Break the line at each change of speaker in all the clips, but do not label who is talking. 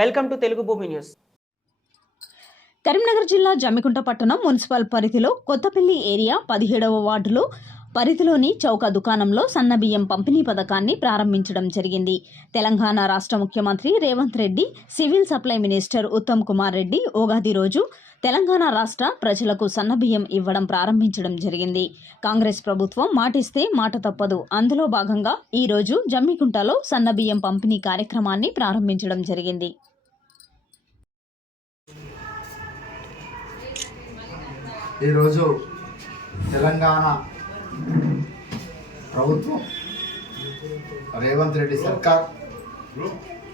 Welcome to Telugu భూమి news.
Karimnagar జిల్లా జమ్మికుంట పట్టణం మున్సిపల్ పరిధిలో కొత్తపల్లి ఏరియా పదిహేడవ వార్డులో పరిధిలోని చౌక దుకాణంలో సన్నబియ్యం పంపిణీ పథకాన్ని ప్రారంభించడం జరిగింది. తెలంగాణ రాష్ట్ర ముఖ్యమంత్రి Revanth Reddy civil supply minister Uttam Kumar Reddy Ugadi రోజు తెలంగాణ రాష్ట్ర ప్రజలకు సన్నబియ్యం ఇవ్వడం ప్రారంభించడం జరిగింది. కాంగ్రెస్ ప్రభుత్వం మాటిస్తే మాట తప్పదు. అందులో భాగంగా ఈ రోజు జమ్మికుంటలో సన్నబియ్యం పంపిణీ కార్యక్రమాన్ని ప్రారంభించడం జరిగింది.
ఈరోజు తెలంగాణ ప్రభుత్వం రేవంత్ రెడ్డి సర్కార్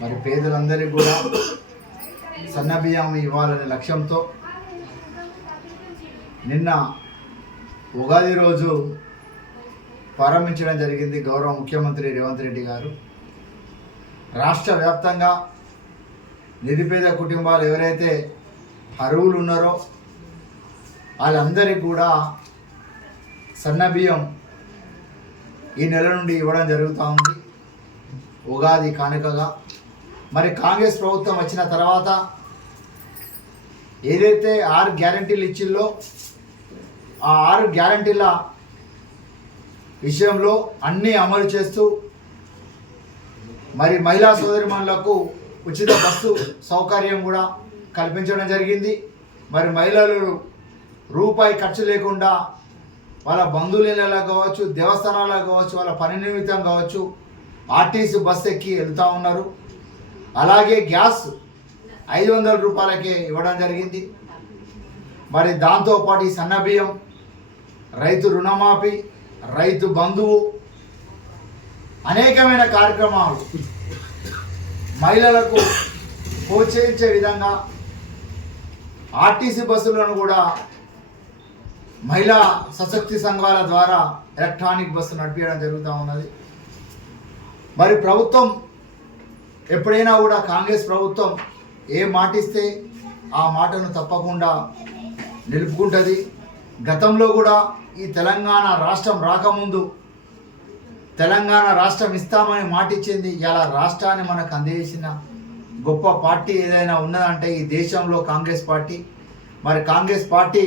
మరి పేదలందరికీ కూడా సన్నబియ్యం ఇవ్వాలనే లక్ష్యంతో నిన్న ఉగాది రోజు ప్రారంభించడం జరిగింది గౌరవ ముఖ్యమంత్రి రేవంత్ రెడ్డి గారు. రాష్ట్ర వ్యాప్తంగా నిరుపేద కుటుంబాలు ఎవరైతే అరువులు ఉన్నారో వాళ్ళందరికీ కూడా సన్నబియ్యం ఈ నెల నుండి ఇవ్వడం జరుగుతూ ఉంది. ఉగాది కానుకగా. మరి కాంగ్రెస్ ప్రభుత్వం వచ్చిన తర్వాత ఏదైతే ఆరు గ్యారంటీలు ఇచ్చిందో ఆ ఆరు గ్యారంటీల విషయంలో అన్నీ అమలు చేస్తూ మరి మహిళా సోదరిమణులకు ఉచిత బస్సు సౌకర్యం కూడా కల్పించడం జరిగింది. మరి మహిళలు రూపాయి ఖర్చు లేకుండా వాళ్ళ బంధువులలో కావచ్చు దేవస్థానాల్లో కావచ్చు వాళ్ళ పని నిమిత్తం కావచ్చు ఆర్టీసీ బస్ ఎక్కి వెళ్తూ ఉన్నారు. అలాగే గ్యాస్ ఐదు వందల రూపాయలకే ఇవ్వడం జరిగింది. మరి దాంతోపాటు ఈ సన్నబియ్యం రైతు రుణమాఫీ రైతు బంధువు అనేకమైన కార్యక్రమాలు మహిళలకు ప్రోత్సహించే విధంగా ఆర్టీసీ బస్సులను కూడా మహిళా సశక్తి సంఘాల ద్వారా ఎలక్ట్రానిక్ బస్సు నడిపించడం జరుగుతూ ఉన్నది. మరి ప్రభుత్వం ఎప్పుడైనా కూడా కాంగ్రెస్ ప్రభుత్వం ఏ మాటిస్తే ఆ మాటను తప్పకుండా నిలుపుకుంటుంది. గతంలో కూడా ఈ తెలంగాణ రాష్ట్రం రాకముందు తెలంగాణ రాష్ట్రం ఇస్తామని మాటిచ్చింది ఇలా రాష్ట్రాన్ని మనకు అందజేసిన గొప్ప పార్టీ ఏదైనా ఉన్నదంటే ఈ దేశంలో కాంగ్రెస్ పార్టీ. మరి కాంగ్రెస్ పార్టీ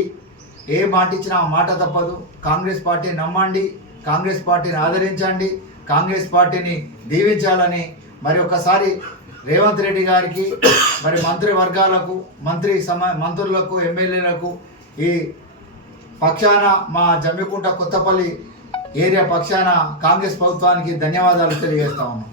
ఏ మాట ఇచ్చినా ఆ మాట తప్పదు. కాంగ్రెస్ పార్టీ నమ్మండి కాంగ్రెస్ పార్టీని ఆదరించండి కాంగ్రెస్ పార్టీని దీవించాలని మరి ఒకసారి రేవంత్ రెడ్డి గారికి మరి మంత్రి వర్గాలకు మంత్రి సమ మంత్రులకు ఎమ్మెల్యేలకు ఈ పక్షాన మా జమ్మికుంట కొత్తపల్లి ఏరియా పక్షాన కాంగ్రెస్ ప్రభుత్వానికి ధన్యవాదాలు తెలియజేస్తా ఉన్నాం.